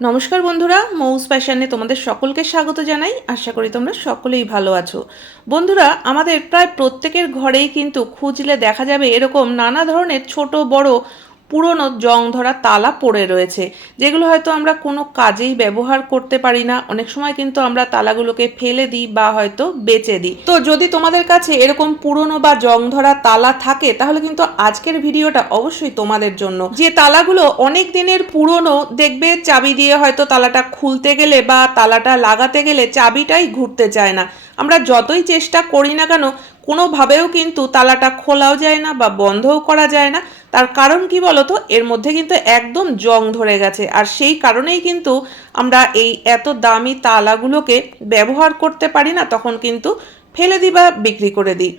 নমস্কার বন্ধুরা, মৌস ফ্যাশনে তোমাদের সকলকে স্বাগত জানাই। আশা করি তোমরা সকলেই ভালো আছো। বন্ধুরা, আমাদের প্রায় প্রত্যেকের ঘরেই কিন্তু খুঁজলে দেখা যাবে এরকম নানা ধরনের ছোট, বড় পুরনো জং ধরা তালা পড়ে রয়েছে, যেগুলো হয়তো আমরা কোনো কাজেই ব্যবহার করতে পারি না। অনেক সময় কিন্তু আমরা তালাগুলোকে ফেলে দিই বা হয়তো বেচে দিই। তো যদি তোমাদের কাছে এরকম পুরনো বা জং ধরা তালা থাকে, তাহলে কিন্তু আজকের ভিডিওটা অবশ্যই তোমাদের জন্য। যে তালাগুলো অনেক দিনের পুরনো, দেখবে চাবি দিয়ে হয়তো তালাটা খুলতে গেলে বা তালাটা লাগাতে গেলে চাবিটাই ঘুরতে চায় না। আমরা যতই চেষ্টা করি না কেন কোনোভাবেও কিন্তু তালাটা খোলাও যায় না বা বন্ধও করা যায় না। তার কারণ কি বলতো? এর মধ্যে কিন্তু একদম জং ধরে গেছে। আর সেই কারণেই কিন্তু আমরা এই এত দামি তালাগুলোকে ব্যবহার করতে পারি না, তখন কিন্তু ফেলে দিই বা বিক্রি করে দিই।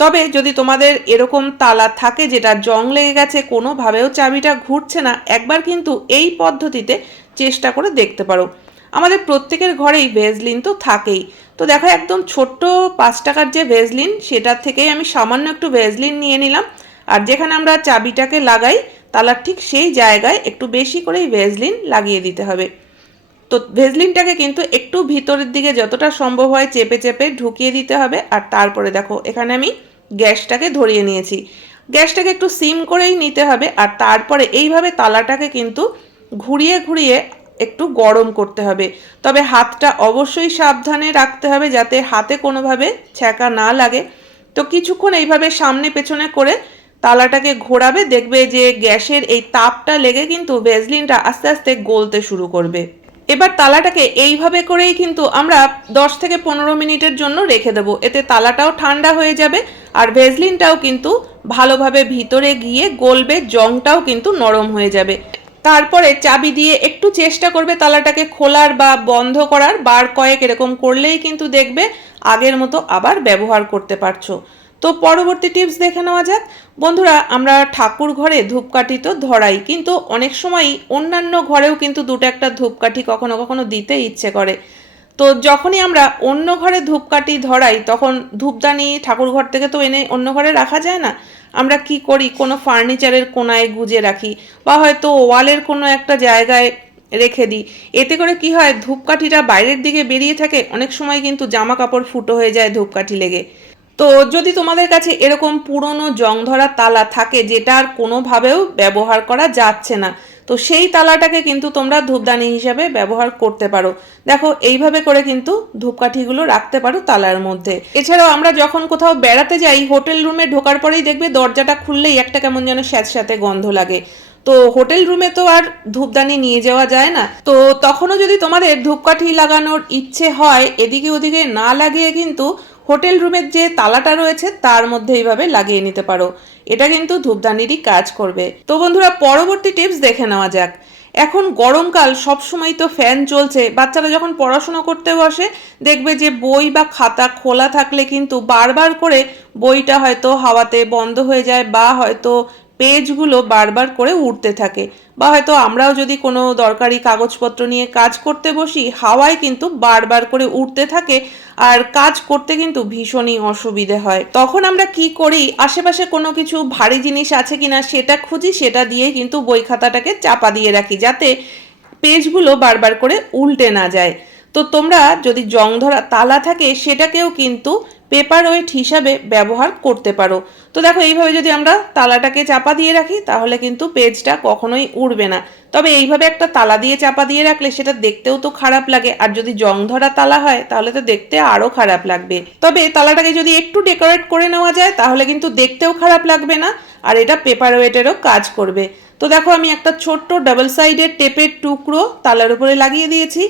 তবে যদি তোমাদের এরকম তালা থাকে যেটা জং লেগে গেছে, কোনোভাবেও চাবিটা ঘুরছে না, একবার কিন্তু এই পদ্ধতিতে চেষ্টা করে দেখতে পারো। আমাদের প্রত্যেকের ঘরেই ভেজলিন তো থাকেই। তো দেখো একদম ছোট্ট পাঁচ টাকার যে ভেজলিন, সেটার থেকেই আমি সামান্য একটু ভেজলিন নিয়ে নিলাম। আর যেখানে আমরা চাবিটাকে লাগাই তালার ঠিক সেই জায়গায় একটু বেশি করেই ভেজলিন লাগিয়ে দিতে হবে। তো ভেজলিনটাকে কিন্তু একটু ভিতরের দিকে যতটা সম্ভব হয় চেপে চেপে ঢুকিয়ে দিতে হবে। আর তারপরে দেখো, এখানে আমি গ্যাসটাকে ধরিয়ে নিয়েছি। গ্যাসটাকে একটু সিম করেই নিতে হবে। আর তারপরে এইভাবে তালাটাকে কিন্তু ঘুরিয়ে ঘুরিয়ে একটু গরম করতে হবে। তবে হাতটা অবশ্যই সাবধানে রাখতে হবে যাতে হাতে কোনোভাবে ছ্যাঁকা না লাগে। তো কিছুক্ষণ এইভাবে সামনে পেছনে করে তালাটাকে ঘোরাবে, দেখবে যে গ্যাসের এই তাপটা লেগে কিন্তু ভেজলিনটা আস্তে আস্তে গলতে শুরু করবে। এবার তালাটাকে এইভাবে করেই কিন্তু আমরা দশ থেকে পনেরো মিনিটের জন্য রেখে দেবো। এতে তালাটাও ঠান্ডা হয়ে যাবে আর ভেজলিনটাও কিন্তু ভালোভাবে ভিতরে গিয়ে গলবে, জংটাও কিন্তু নরম হয়ে যাবে। তারপরে চাবি দিয়ে একটু চেষ্টা করবে তালাটাকে খোলার বা বন্ধ করার। বার কয়েক এরকম করলেই কিন্তু দেখবে আগের মতো আবার ব্যবহার করতে পারছ। তো পরবর্তী টিপস দেখে নেওয়া যাক। বন্ধুরা, আমরা ঠাকুর ঘরে ধূপকাঠি তো ধরাই, কিন্তু অনেক সময় অন্যান্য ঘরেও কিন্তু দুটো একটা ধূপকাঠি কখনো কখনো দিতে ইচ্ছে করে। তো যখনই আমরা অন্য ঘরে ধূপকাঠি ধরাই, তখন ধূপদানি ঠাকুর ঘর থেকে তো এনে অন্য ঘরে রাখা যায় না। আমরা কি করি? কোনো ফার্নিচারের কোনায় গুজে রাখি বা হয়তো ওয়ালের কোনো একটা জায়গায় রেখে দিই। এতে করে কি হয়? ধূপকাঠিটা বাইরের দিকে বেরিয়ে থাকে, অনেক সময় কিন্তু জামা কাপড় ফুটো হয়ে যায় ধূপকাঠি লেগে। তো যদি তোমাদের কাছে এরকম পুরনো জং ধরা তালা থাকে, যেটা আর কোনোভাবেও ব্যবহার করা যাচ্ছে না তো সেই তালাটাকে কিন্তু তোমরা ধূপদানি হিসাবে ব্যবহার করতে পারো। দেখো, এইভাবে করে কিন্তু ধূপকাঠিগুলো রাখতে পারো তালার মধ্যে। এছাড়াও আমরা যখন কোথাও বেড়াতে যাই, হোটেল রুমে ঢোকার পরেই দেখবে দরজাটা খুললেই একটা কেমন যেন স্যাঁতস্যাঁতে গন্ধ লাগে। তো হোটেল রুমে তো আর ধূপদানি নিয়ে যাওয়া যায় না। তো তখনও যদি তোমাদের ধূপকাঠি লাগানোর ইচ্ছে হয়, এদিকে ওদিকে না লাগিয়ে কিন্তু হোটেল রুমের যে তালাটা রয়েছে, তার মধ্যে এইভাবে লাগিয়ে নিতে পারো। এটা কিন্তু ধূপদানিরই কাজ করবে। তো বন্ধুরা, পরবর্তী টিপস দেখে নেওয়া যাক। এখন গরমকাল, সবসময় তো ফ্যান চলছে। বাচ্চারা যখন পড়াশুনো করতে বসে, দেখবে যে বই বা খাতা খোলা থাকলে কিন্তু বারবার করে বইটা হয়তো হাওয়াতে বন্ধ হয়ে যায় বা হয়তো পেজগুলো বারবার করে উঠতে থাকে। বা হয়তো আমরাও যদি কোনো দরকারি কাগজপত্র নিয়ে কাজ করতে বসি, হাওয়ায় কিন্তু বারবার করে উঠতে থাকে আর কাজ করতে কিন্তু ভীষণই অসুবিধে হয়। তখন আমরা কি করি? আশেপাশে কোনো কিছু ভারী জিনিস আছে কিনা সেটা খুঁজি, সেটা দিয়ে কিন্তু বই খাতাটাকে চাপা দিয়ে রাখি যাতে পেজগুলো বারবার করে উল্টে না যায়। তো তোমরা যদি জং ধরা তালা থাকে, সেটাকেও কিন্তু পেপার ওয়েট হিসাবে ব্যবহার করতে পারো। তো দেখো, এইভাবে যদি আমরা তালাটাকে চাপা দিয়ে রাখি, তাহলে কিন্তু পেজটা কখনোই উড়বে না। তবে এইভাবে একটা তালা দিয়ে চাপা দিয়ে রাখলে সেটা দেখতেও তো খারাপ লাগে, আর যদি জং ধরা তালা হয়, তাহলে তো দেখতে আরও খারাপ লাগবে। তবে তালাটাকে যদি একটু ডেকোরেট করে নেওয়া যায়, তাহলে কিন্তু দেখতেও খারাপ লাগবে না, আর এটা পেপার ওয়েটেরও কাজ করবে। তো দেখো, আমি একটা ছোট্ট ডাবল সাইডের টেপের টুকরো তালার উপরে লাগিয়ে দিয়েছি।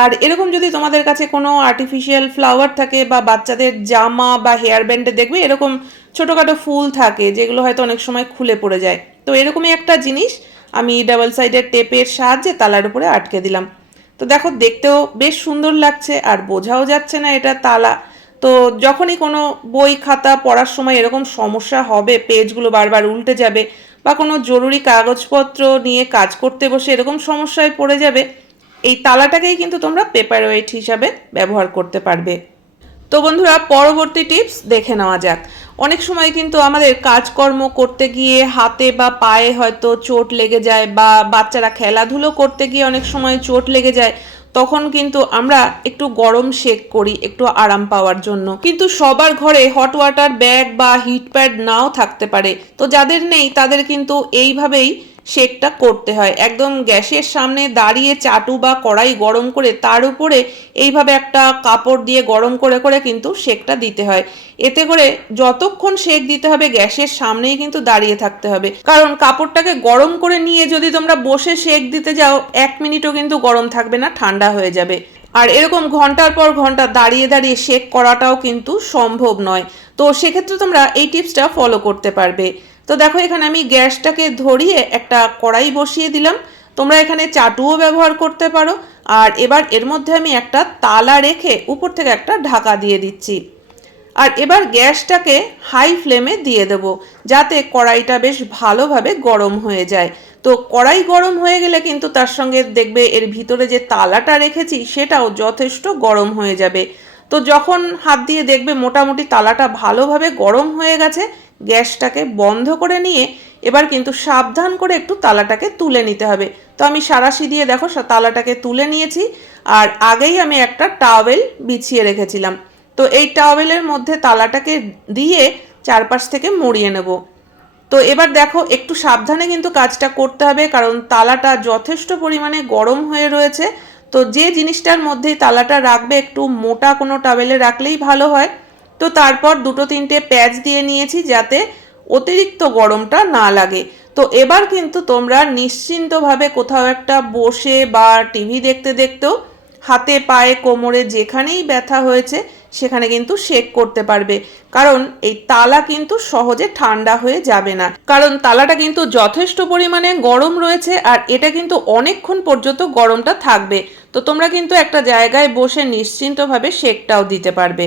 আর এরকম যদি তোমাদের কাছে কোনো আর্টিফিশিয়াল ফ্লাওয়ার থাকে বা বাচ্চাদের জামা বা হেয়ার ব্যান্ডে দেখবে, এরকম ছোটোখাটো ফুল থাকে যেগুলো হয়তো অনেক সময় খুলে পড়ে যায়। তো এরকমই একটা জিনিস আমি ডাবল সাইডের টেপের সাহায্যে তালার উপরে আটকে দিলাম। তো দেখো, দেখতেও বেশ সুন্দর লাগছে আর বোঝাও যাচ্ছে না এটা তালা। তো যখনই কোনো বই, খাতা পড়ার সময় এরকম সমস্যা হবে পেজগুলো বারবার উল্টে যাবে বা কোনো জরুরি কাগজপত্র নিয়ে কাজ করতে বসে এরকম সমস্যায় পড়ে যাবে, এই তালাটাকেই কিন্তু তোমরা পেপার ওয়েট হিসাবে ব্যবহার করতে পারবে। তো বন্ধুরা, পরবর্তী টিপস দেখে নেওয়া যাক। অনেক সময় কিন্তু আমাদের কাজকর্ম করতে গিয়ে হাতে বা পায়ে হয়তো চোট লেগে যায় বা বাচ্চারা খেলাধুলো করতে গিয়ে অনেক সময় চোট লেগে যায় তখন কিন্তু আমরা একটু গরম শেক করি, একটু আরাম পাওয়ার জন্য। কিন্তু সবার ঘরে হট ওয়াটার ব্যাগ বা হিট প্যাড নাও থাকতে পারে। তো যাদের নেই, তাদের কিন্তু এইভাবেই শেকটা করতে হয়। একদম গ্যাসের সামনে দাঁড়িয়ে চাটু বা কড়াই গরম করে তার উপরে এইভাবে একটা কাপড় দিয়ে গরম করে করে কিন্তু শেকটা দিতে হয়। এতে করে যতক্ষণ শেক দিতে হবে গ্যাসের সামনেই কিন্তু দাঁড়িয়ে থাকতে হবে। কারণ কাপড়টাকে গরম করে নিয়ে যদি তোমরা বসে শেক দিতে যাও, এক মিনিটও কিন্তু গরম থাকবে না, ঠান্ডা হয়ে যাবে। আর এরকম ঘণ্টার পর ঘণ্টা দাঁড়িয়ে দাঁড়িয়ে শেক করাটাও কিন্তু সম্ভব নয়। তো সেক্ষেত্রে তোমরা এই টিপসটা ফলো করতে পারবে। তো দেখো, এখানে আমি গ্যাসটাকে ধরিয়ে একটা কড়াই বসিয়ে দিলাম। তোমরা এখানে চাটুও ব্যবহার করতে পারো। আর এবার এর মধ্যে আমি একটা তালা রেখে উপর থেকে একটা ঢাকা দিয়ে দিচ্ছি। আর এবার গ্যাসটাকে হাই ফ্লেমে দিয়ে দেবো, যাতে কড়াইটা বেশ ভালোভাবে গরম হয়ে যায়। তো কড়াই গরম হয়ে গেলে কিন্তু তার সঙ্গে দেখবে এর ভিতরে যে তালাটা রেখেছি, সেটাও যথেষ্ট গরম হয়ে যাবে। তো যখন হাত দিয়ে দেখবে মোটামুটি তালাটা ভালোভাবে গরম হয়ে গেছে গ্যাসটাকে বন্ধ করে নিয়ে এবার কিন্তু সাবধান করে একটু তালাটাকে তুলে নিতে হবে। তো আমি সারাশি দিয়ে দেখো তালাটাকে তুলে নিয়েছি আর আগেই আমি একটা টাওয়েল বিছিয়ে রেখেছিলাম। তো এই টাওয়েলের মধ্যে তালাটাকে দিয়ে চারপাশ থেকে মুড়িয়ে নেব। তো এবার দেখো, একটু সাবধানে কিন্তু কাজটা করতে হবে কারণ তালাটা যথেষ্ট পরিমাণে গরম হয়ে রয়েছে। তো যে জিনিসটার মধ্যেই তালাটা রাখবে, একটু মোটা কোনো টাওয়েলে রাখলেই ভালো হয়। তো তারপর দুটো তিনটে প্যাচ দিয়ে নিয়েছি যাতে অতিরিক্ত গরমটা না লাগে। তো এবার কিন্তু তোমরা নিশ্চিন্তভাবে কোথাও একটা বসে বা টিভি দেখতে দেখতেও হাতে, পায়ে, কোমরে যেখানেই ব্যথা হয়েছে সেখানে কিন্তু শেক করতে পারবে। কারণ এই তালা কিন্তু সহজে ঠান্ডা হয়ে যাবে না। কারণ তালাটা কিন্তু যথেষ্ট পরিমাণে গরম রয়েছে আর এটা কিন্তু অনেকক্ষণ পর্যন্ত গরমটা থাকবে। তো তোমরা কিন্তু একটা জায়গায় বসে নিশ্চিন্তভাবে শেকটাও দিতে পারবে।